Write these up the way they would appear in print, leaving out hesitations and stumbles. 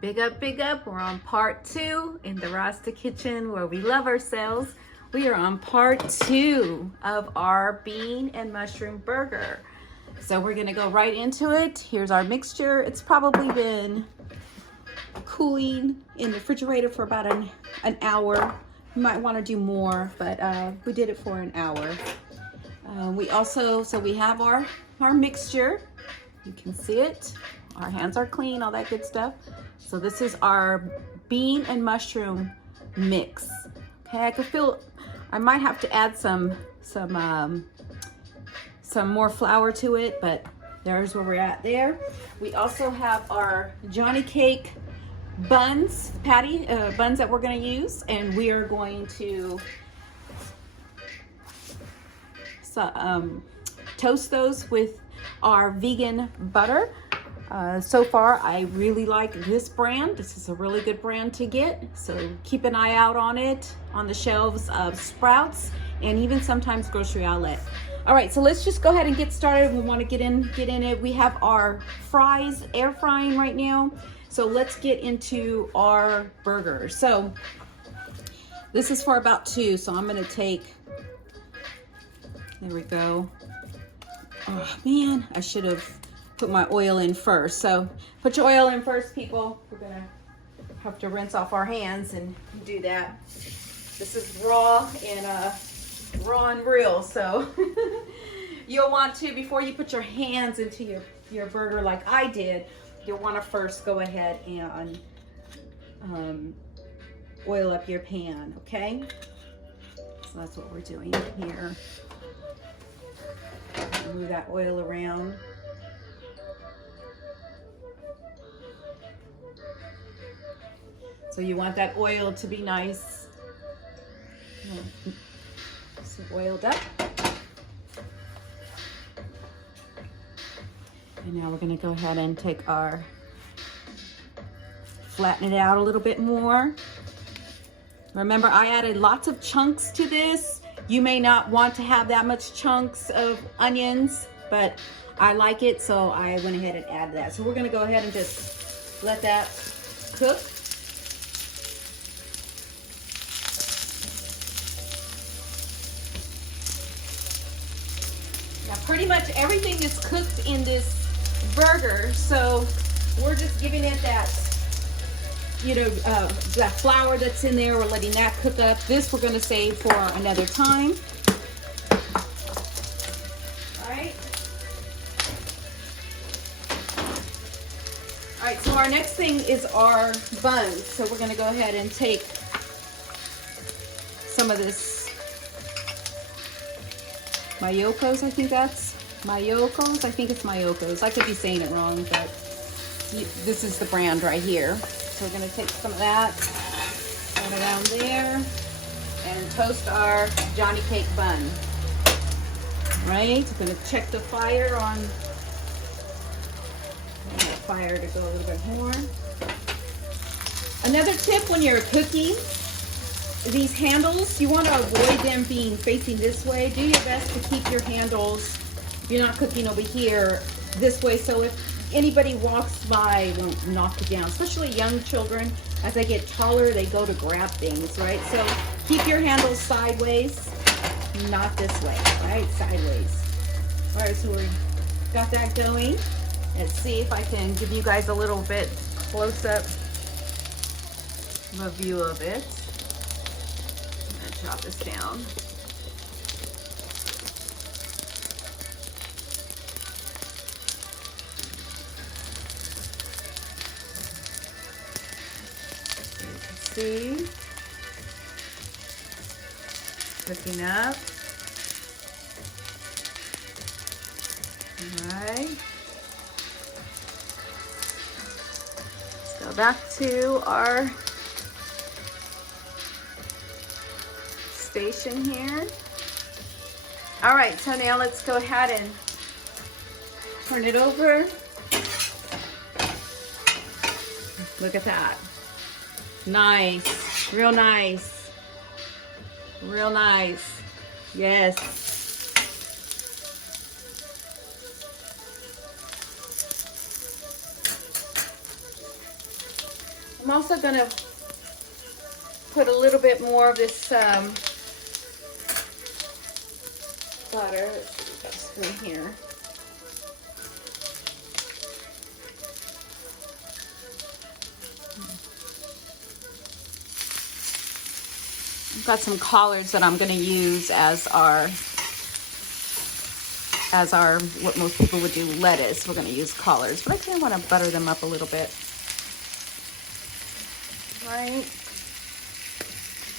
Big up, big up. We're on part 2 in the Rasta Kitchen where we love ourselves. We are on part 2 of our bean and mushroom burger. So we're gonna go right into it. Here's our mixture. It's probably been cooling in the refrigerator for about an hour. You might want to do more, but we did it for an hour. We have our mixture. You can see it. Our hands are clean, all that good stuff. So this is our bean and mushroom mix. Okay, I might have to add some more flour to it, but there's where we're at there. We also have our Johnny cake buns, buns that we're going to use, and we are going to toast those with our vegan butter. So far, I really like this brand. This is a really good brand to get, so keep an eye out on it on the shelves of Sprouts and even sometimes Grocery Outlet. All right, so let's just go ahead and get started. We want to get in it. We have our fries air frying right now, so let's get into our burger. So this is for about 2, so I'm going to take, there we go. Oh man, I should have put my oil in first. So put your oil in first, people. We're gonna have to rinse off our hands and do that. This is raw and real, so you'll want to, before you put your hands into your burger like I did, you'll want to first go ahead and oil up your pan. Okay, so that's what we're doing here. Move that oil around. So you want that oil to be nice, oiled up. And now we're going to go ahead and flatten it out a little bit more. Remember, I added lots of chunks to this. You may not want to have that much chunks of onions, but I like it, so I went ahead and added that. So we're going to go ahead and just let that cook. Now pretty much everything is cooked in this burger, so we're just giving it that, that flour that's in there. We're letting that cook up. This we're going to save for another time. All right, so our next thing is our buns. So we're going to go ahead and take some of this Mayokos, I think that's Mayokos. I think it's Mayokos. I could be saying it wrong, but this is the brand right here. So we're going to take some of that, put it around there, and toast our Johnny cake bun. Right? I'm going to check the fire on. I want that fire to go a little bit more. Another tip when you're cooking, these handles, you want to avoid them being facing this way. Do your best to keep your handles, if you're not cooking over here, this way, so if anybody walks by, it won't knock it down. Especially young children, as they get taller, they go to grab things, right? So keep your handles sideways, not this way, right? Sideways. All right, so we got that going. Let's see if I can give you guys a little bit close-up of a view of it. Chop this down. See, cooking up. All right. Let's go back to our station here. All right, so now let's go ahead and turn it over. Look at that. Nice, real nice, real nice. Yes. I'm also gonna put a little bit more of this butter. Let's see what that's in here. I've got some collards that I'm going to use as our what most people would do, lettuce. We're going to use collards, but I kind of want to butter them up a little bit. All right.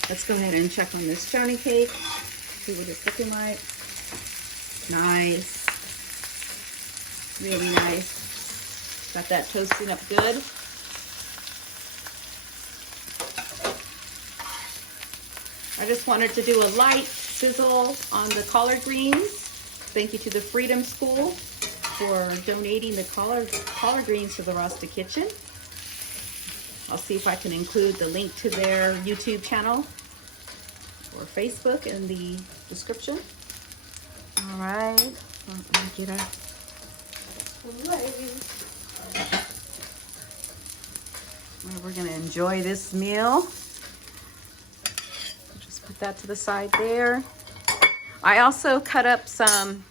Let's go ahead and check on this Johnny cake. See what it's looking like. Nice. Really nice. Got that toasting up good. I just wanted to do a light sizzle on the collard greens. Thank you to the Freedom School for donating the collard greens to the Rasta Kitchen. I'll see if I can include the link to their YouTube channel or Facebook in the description. All right, let me get a we're gonna enjoy this meal. Just put that to the side there. I also cut up some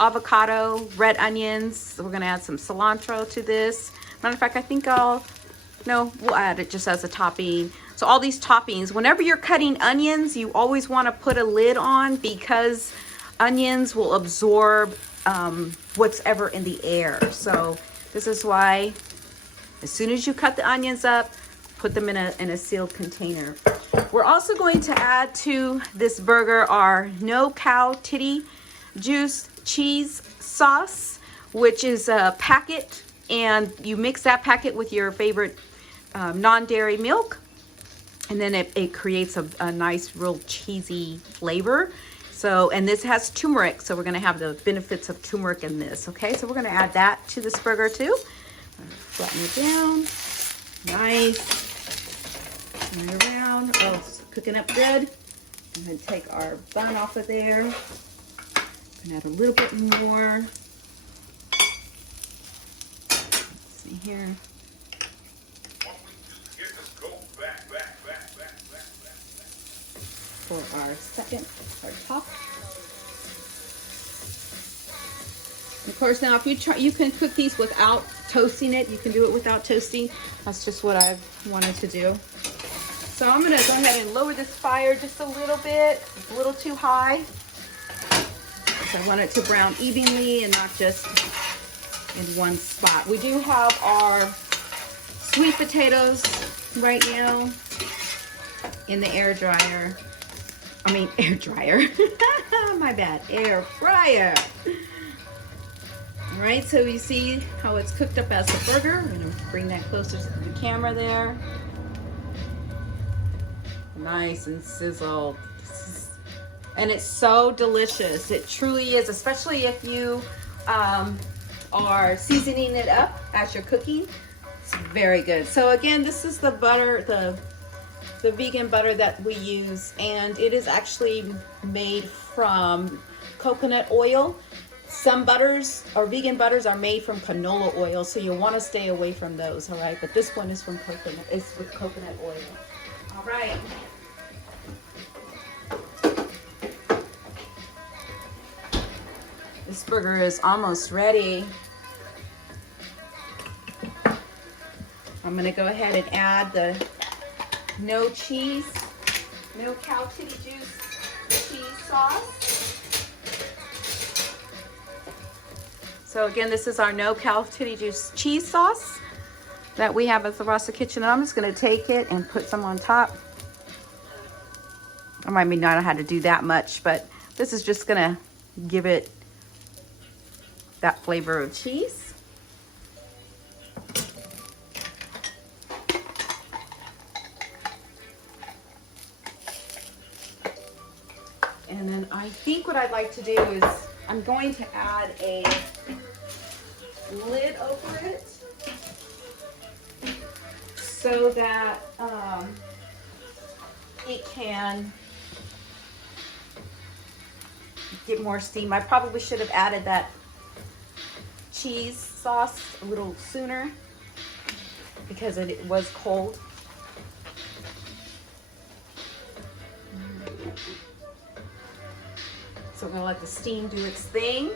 avocado, red onions. We're gonna add some cilantro to this. Matter of fact, I think we'll add it just as a topping. So all these toppings, whenever you're cutting onions, you always want to put a lid on because onions will absorb what's ever in the air. So this is why as soon as you cut the onions up, put them in a sealed container. We're also going to add to this burger our no cow titty juice cheese sauce, which is a packet, and you mix that packet with your favorite non-dairy milk, and then it creates a nice real cheesy flavor. So, and this has turmeric, so we're going to have the benefits of turmeric in this. Okay, so we're going to add that to this burger too. Flatten it down. Nice. Turn it around. Oh, it's cooking up good. I'm going to take our bun off of there and add a little bit more. Let's see here. For our top. And of course, now if you can cook these without toasting it. You can do it without toasting. That's just what I've wanted to do. So I'm gonna go ahead and lower this fire just a little bit. It's a little too high. So I want it to brown evenly and not just in one spot. We do have our sweet potatoes right now in the air dryer. I mean, air dryer. My bad, air fryer. All right, so you see how it's cooked up as a burger. I'm gonna bring that closer to the camera there. Nice and sizzled. And it's so delicious. It truly is, especially if you are seasoning it up as you're cooking. It's very good. So again, this is the butter, the vegan butter that we use, and it is actually made from coconut oil. Some butters or vegan butters are made from canola oil, so you'll want to stay away from those, all right? But this one is from coconut, it's with coconut oil. All right. This burger is almost ready. I'm gonna go ahead and add the no cow titty juice cheese sauce. So again, this is our no cow titty juice cheese sauce that we have at the Rasta Kitchen. And I'm just gonna take it and put some on top. I might not know how to do that much, but this is just gonna give it that flavor of cheese. And then I think what I'd like to do is I'm going to add a lid over it so that it can get more steam. I probably should have added that cheese sauce a little sooner. because it was cold. So we're gonna let the steam do its thing.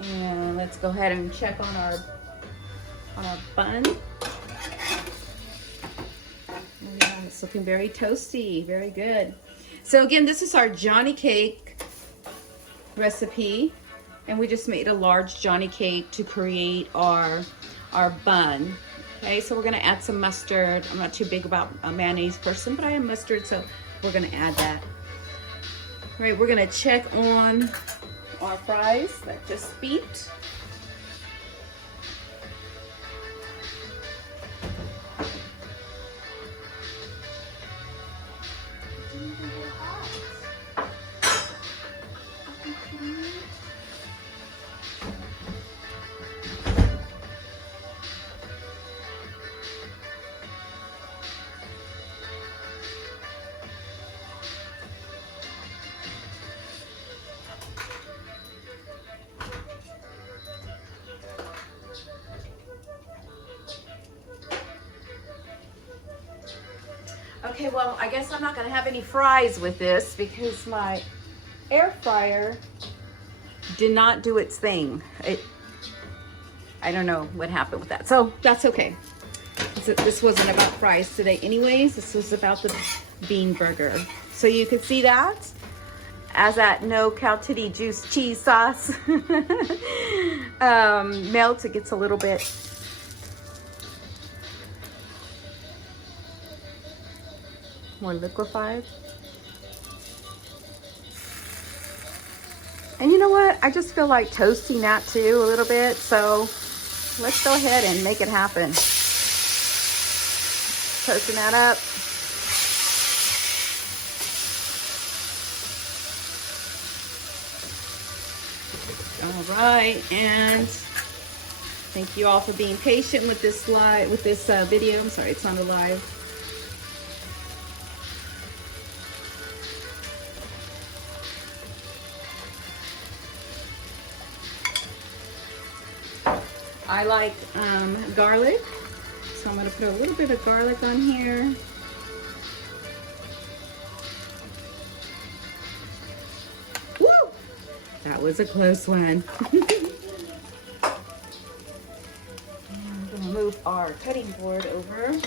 And let's go ahead and check on our bun. Yeah, it's looking very toasty, very good. So again, this is our Johnny cake recipe, and we just made a large Johnny cake to create our bun. Okay, so we're gonna add some mustard. I'm not too big about a mayonnaise person, but I am mustard, so we're gonna add that. All right, we're gonna check on our fries that just beeped. Okay, well, I guess I'm not gonna have any fries with this because my air fryer did not do its thing. I don't know what happened with that, so that's okay. This wasn't about fries today anyways. This was about the bean burger. So you can see that as that no cow titty juice cheese sauce melts, it gets a little bit more liquefied. And you know what? I just feel like toasting that too a little bit. So let's go ahead and make it happen. Toasting that up. All right, and thank you all for being patient with this video. I'm sorry, it's not a live. I like garlic, so I'm going to put a little bit of garlic on here. Woo! That was a close one. I'm going to move our cutting board over.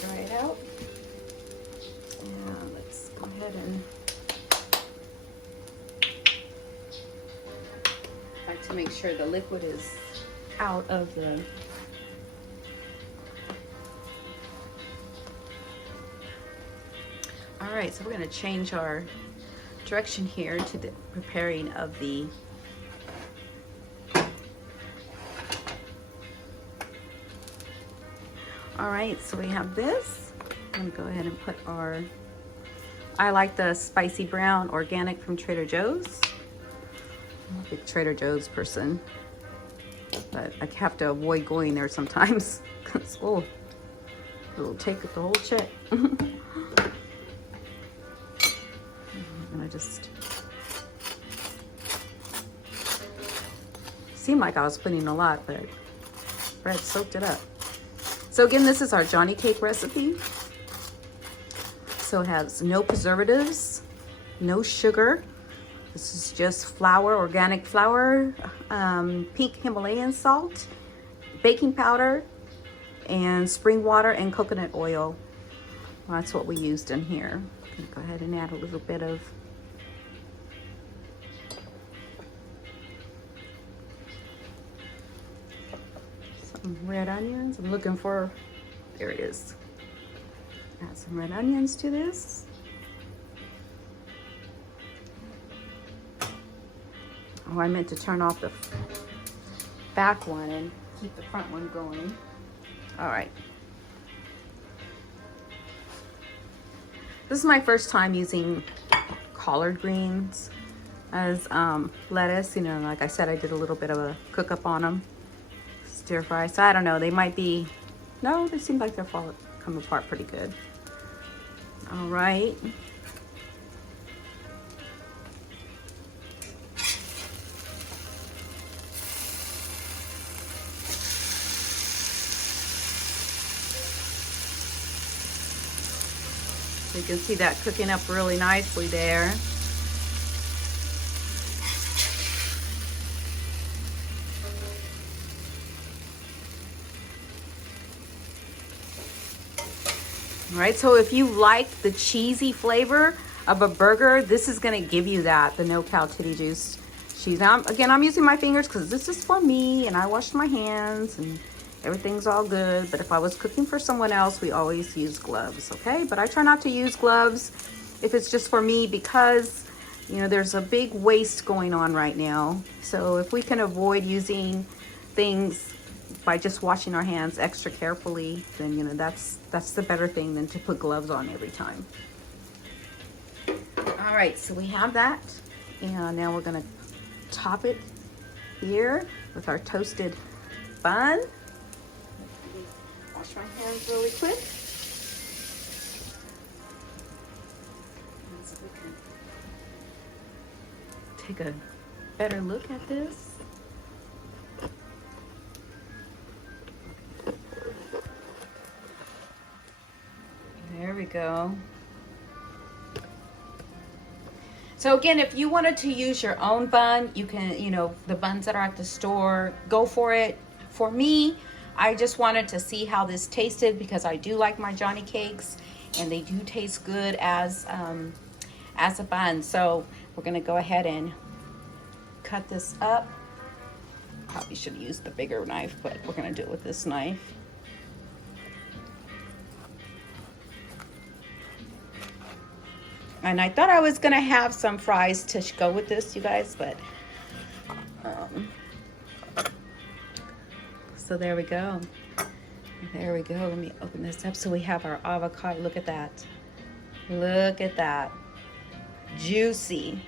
Dry it out. And let's go ahead and like to make sure the liquid is out of the All right, so we're going to change our direction here to the preparing of the All right, so we have this. I'm gonna go ahead and put I like the spicy brown organic from Trader Joe's. I'm a big Trader Joe's person, but I have to avoid going there sometimes because it'll take the whole check. I'm gonna just seemed like I was putting a lot, but Brad soaked it up. So again, this is our Johnny cake recipe. So it has no preservatives, no sugar. This is just flour, organic flour, pink Himalayan salt, baking powder, and spring water and coconut oil. Well, that's what we used in here. I'm gonna go ahead and add a little bit of some red onions. I'm looking for, there it is. Add some red onions to this. Oh, I meant to turn off the back one and keep the front one going. All right. This is my first time using collard greens. as lettuce. You know, like I said, I did a little bit of a cook up on them. Stir fry. So I don't know, they might be, no, they seem like they're come apart pretty good. All right. So you can see that cooking up really nicely there. All right, so if you like the cheesy flavor of a burger, this is gonna give you that, the no cow titty juice cheese. Now, again, I'm using my fingers because this is for me, and I washed my hands, and everything's all good. But if I was cooking for someone else, we always use gloves, okay? But I try not to use gloves if it's just for me because, you know, there's a big waste going on right now. So if we can avoid using things by just washing our hands extra carefully, then, you know, that's the better thing than to put gloves on every time. All right, so we have that, and now we're gonna top it here with our toasted bun. Wash my hands really quick. So we can take a better look at this. There we go. So again, if you wanted to use your own bun, you can, you know, the buns that are at the store, go for it. For me, I just wanted to see how this tasted because I do like my Johnny cakes and they do taste good as a bun. So we're gonna go ahead and cut this up. Probably should have used the bigger knife, but we're gonna do it with this knife. And I thought I was gonna have some fries to go with this, you guys, but so there we go. There we go. Let me open this up. So we have our avocado. Look at that. Look at that. Juicy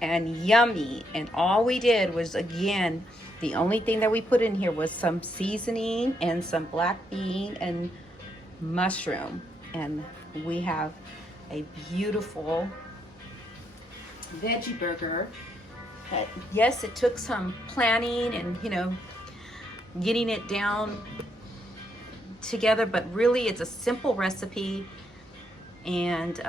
and yummy. And all we did was, again, the only thing that we put in here was some seasoning and some black bean and mushroom. And we have a beautiful veggie burger that, yes, it took some planning and, you know, getting it down together, but really it's a simple recipe. And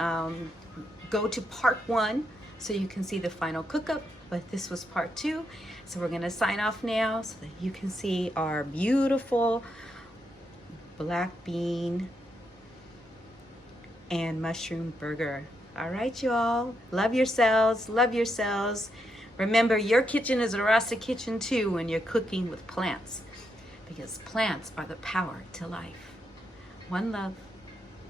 go to part 1 so you can see the final cook-up, but this was part 2. So we're gonna sign off now so that you can see our beautiful black bean and mushroom burger. All right, you all, love yourselves, love yourselves. Remember, your kitchen is a Rasta kitchen too when you're cooking with plants, because plants are the power to life. One love.